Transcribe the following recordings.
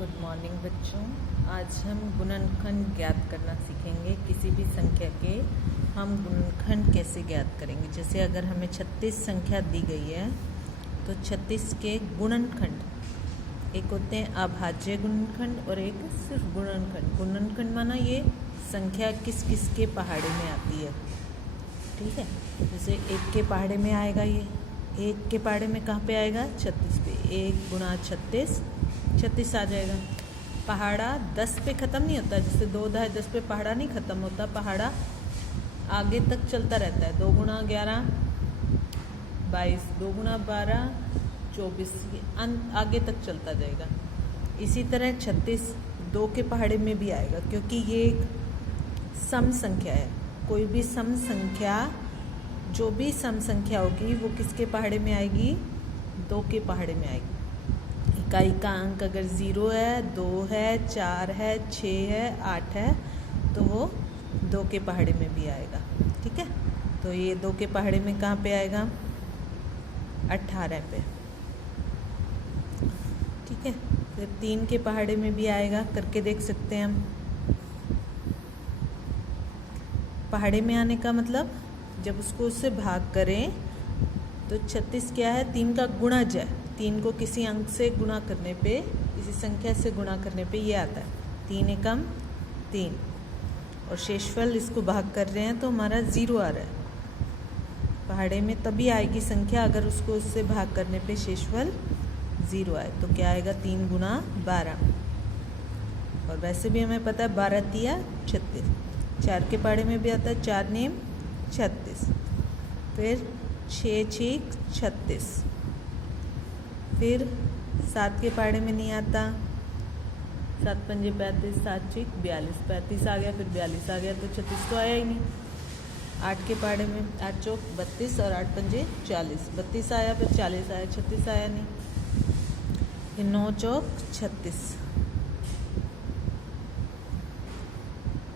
Good morning बच्चों। आज हम गुणनखंड ज्ञात करना सीखेंगे। किसी भी संख्या के हम गुणनखंड कैसे ज्ञात करेंगे। जैसे अगर हमें 36 संख्या दी गई है तो 36 के गुणनखंड एक होते हैं अभाज्य गुणनखंड और एक सिर्फ गुणनखंड। गुणनखंड माना ये संख्या किस किस के पहाड़े में आती है, ठीक है। जैसे एक के पहाड़े में आएगा, ये एक के पहाड़े में कहाँ पे आएगा, 36 पे। 1 गुणा 36 36 आ जाएगा। पहाड़ा 10 पे ख़त्म नहीं होता, जैसे 2 10 10 पे पहाड़ा नहीं ख़त्म होता, पहाड़ा आगे तक चलता रहता है। 2 गुणा 11 22, 2 गुणा 12 24, आगे तक चलता जाएगा। इसी तरह 36 2 के पहाड़े में भी आएगा, क्योंकि ये एक सम संख्या है। कोई भी सम संख्या, जो भी सम संख्या होगी वो किसके पहाड़े में आएगी, 2 के पहाड़े में आएगी। इकाई का अंक अगर 0 है, 2 है, 4 है, 6 है, 8 है तो वो 2 के पहाड़े में भी आएगा, ठीक है। तो ये 2 के पहाड़े में कहाँ पे आएगा, 18 पे, ठीक है। फिर 3 के पहाड़े में भी आएगा, करके देख सकते हैं हम। पहाड़े में आने का मतलब जब उसको उससे भाग करें तो 36 क्या है, 3 का गुणज है। 3 को किसी अंक से गुणा करने पे, किसी संख्या से गुणा करने पे ये आता है 3 एकम 3, और शेषफल इसको भाग कर रहे हैं तो हमारा 0 आ रहा है। पहाड़े में तभी आएगी संख्या अगर उसको उससे भाग करने पे शेषफल 0 आए। तो क्या आएगा, 3 गुणा 12, और वैसे भी हमें पता है 12 तिया 36। 4 के पहाड़े में भी आता है 4 नेम 36, फिर 6 छीक 36, फिर 7 के पहाड़े में नहीं आता, 7 पंजे 35, 7 छीक 42, 35 आ गया, फिर 42 आ गया, तो 36 तो आया ही नहीं। 8 के पहाड़े में 8 चौक 32 और 8 पंजे 40, 32 आया, फिर 40 आया, 36 आया नहीं। फिर 9 चौक 36,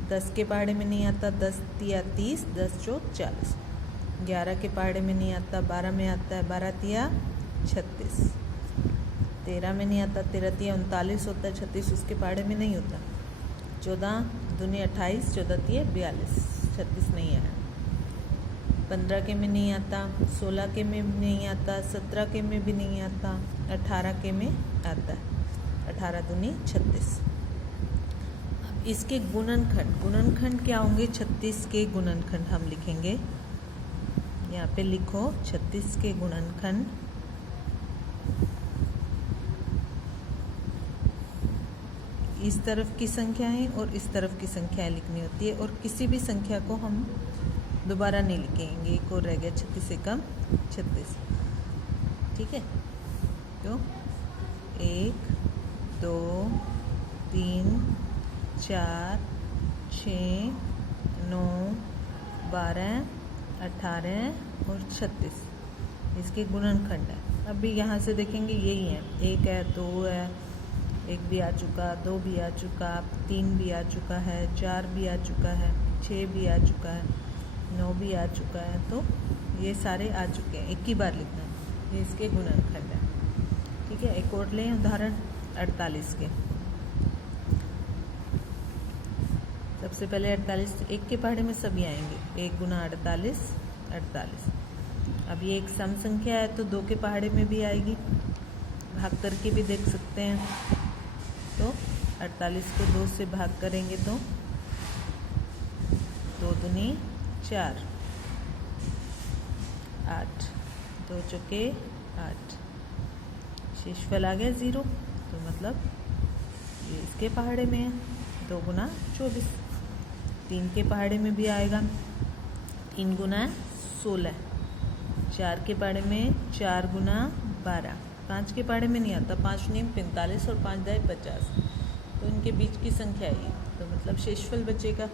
10 के पहाड़े में नहीं आता, 10 तिया 30, 10 चौक 40। 11 के पहाड़े में नहीं आता, 12 में आता है, 12 तिया 36। 13 में नहीं आता, 13 तिया 39 होता है, 36 उसके पहाड़े में नहीं होता। 14 दूनी 28, 14 तिया 42, 36 नहीं आया। 15 के में नहीं आता, 16 के में नहीं आता, 17 के में भी नहीं आता, 18 के में आता है, 18 दूनी 36। अब इसके गुणनखंड क्या होंगे, 36 के गुणनखंड हम लिखेंगे। यहाँ पे लिखो 36 के गुणनखंड। इस तरफ की संख्याएं और इस तरफ की संख्याएं लिखनी होती है, और किसी भी संख्या को हम दोबारा नहीं लिखेंगे। एक और रह गया 36 एकम 36, ठीक है। तो 1 2 3 4 6 9 12 18 और 36 इसके गुणनखंड है। अभी यहाँ से देखेंगे यही है, 1 है, 2 है, 1 भी आ चुका, 2 भी आ चुका, 3 भी आ चुका है, 4 भी आ चुका है, 6 भी आ चुका है, 9 भी आ चुका है। तो ये सारे आ चुके हैं, एक ही बार लिखना है, ये इसके गुणनखंड है, ठीक है। एक और लें उदाहरण 48 के। सबसे पहले 48, 1 के पहाड़े में सभी आएंगे, 1 गुना 48 48। अब ये एक सम संख्या है तो 2 के पहाड़े में भी आएगी, भाग करके भी देख सकते हैं। तो 48 को 2 से भाग करेंगे तो 2 दूनी 4, 8, 2 चौके 8, शेषफल आ गया 0, तो मतलब ये इसके पहाड़े में है। 2 गुना 24, 3 के पहाड़े में भी आएगा, 3 गुना 16, 4 के पहाड़े में 4 गुना 12, 5 के पहाड़े में नहीं आता, 5 नेम 45 और 5 दाए 50, तो इनके बीच की संख्या है, तो मतलब शेषफल बचेगा।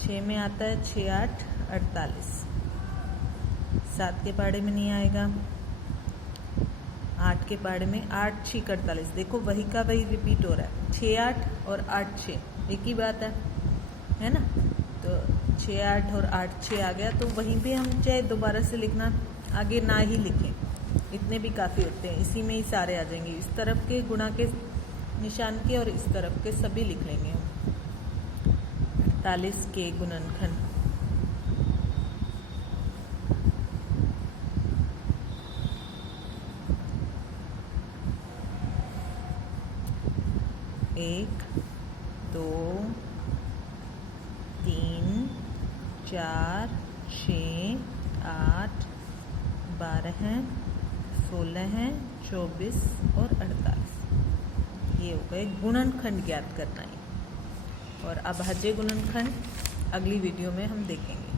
6 में आता है 6 8 48, 7 के पहाड़े में नहीं आएगा, 8 के पहाड़े में 8 6 48, देखो वही का वही रिपीट हो रहा है, 6 8 और 8 6 एक ही बात है ना। तो 6 8 और 8 6 आ गया, तो वहीं पे हम चाहे दोबारा से लिखना, आगे ना ही लिखें, इतने भी काफ़ी होते हैं, इसी में ही सारे आ जाएंगे। इस तरफ के गुणा के निशान के और इस तरफ के सभी लिख लेंगे हम। 48 के गुणनखंड, एक, 2, 3, 4, 6, 8, 12, 16, 24 और 48। ये हो गए गुणनखंड ज्ञात करना है। और अभाज्य गुणनखंड अगली वीडियो में हम देखेंगे।